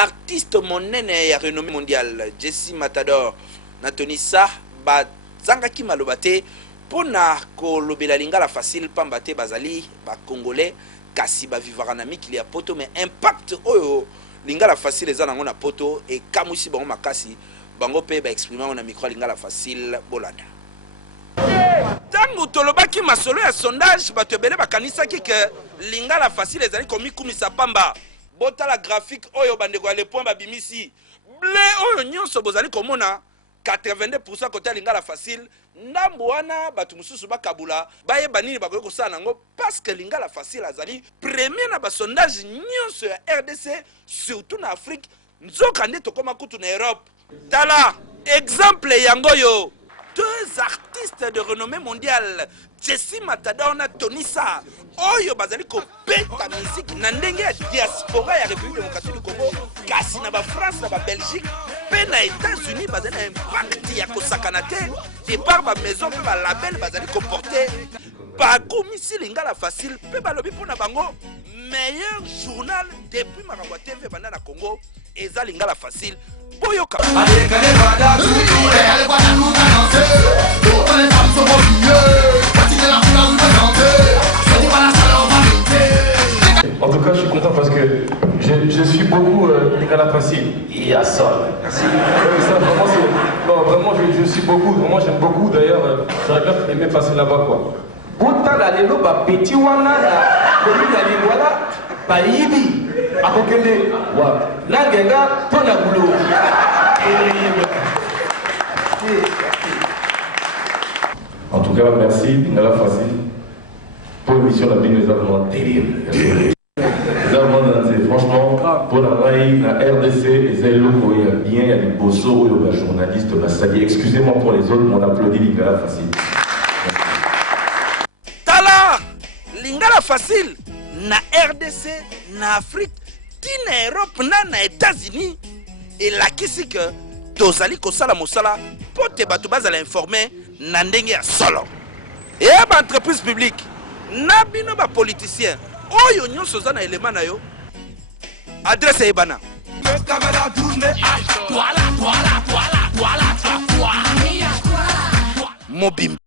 artiste monene ya renommée mondiale Jessie Matador na Tonisa bazangaki maloba te pona kolobela lingala facile pamba te bazali ba congolais kasi ba vivara na mikili ya poto mais impact oyo lingala facile eza nango na poto e kamusi bango makasi bango pe ba exprimer na micro lingala facile bolanda tango tolobaki masolo ya sondage bato ebele bakanisaki ke lingala facile ezali komikumisa pamba botala graphique oyo bandeko ya le point babimisi blé oyo nyonso bozali komona 82% côté lingala facile ndambo wana bato mususu bakabula bayeba nini bakoki kosala nango parce que lingala facile azali premier na basondage nyonso ya RDC surtout na Afrique nzoka nde tokoma kutu na Europe tala exemple yango yo deux artistes de renommée mondiale Jessie Matador na Tonisa oyo bazali kopeta musique na ndenge ya diaspora ya République démocratique du Congo kasi na ba France na ba Belgique pe na États-Unis bazali na impact ya kosakana te de par ba maison pe ba label bazali comporter bakomisi lingala facile pe balobi pona bango meilleur journal depuis Makambo TV banda na Congo eza lingala facile boyoka En tout cas, je suis content parce que je suis beaucoup lingala facile. Il y a ça. Merci. Ça, vraiment, non, vraiment, je suis beaucoup. Vraiment, j'aime beaucoup. D'ailleurs, j'aurais bien aimé passer là-bas, quoi. Bota la lelo ba petit wana la commune ya Lingwala ba yibi akokende wa na ngenga pona bulo. En tout cas, merci lingala facile pour l'émission la bien des arguments terribles. Franchement, pour la RAI, la RDC, les élus, il y a bien, il y a des bossos, il y a des journalistes, excusez-moi pour les autres, mais on applaudit lingala facile. Tala lingala facile na RDC na Afrique ti na Europe na États-Unis et la kisi que tozali kosala mosala pote bato bazala informé na ndenge ya solo et ba entreprise publique na bino ba politicien oyo nyonso za na élément na yo adresse ebana mobim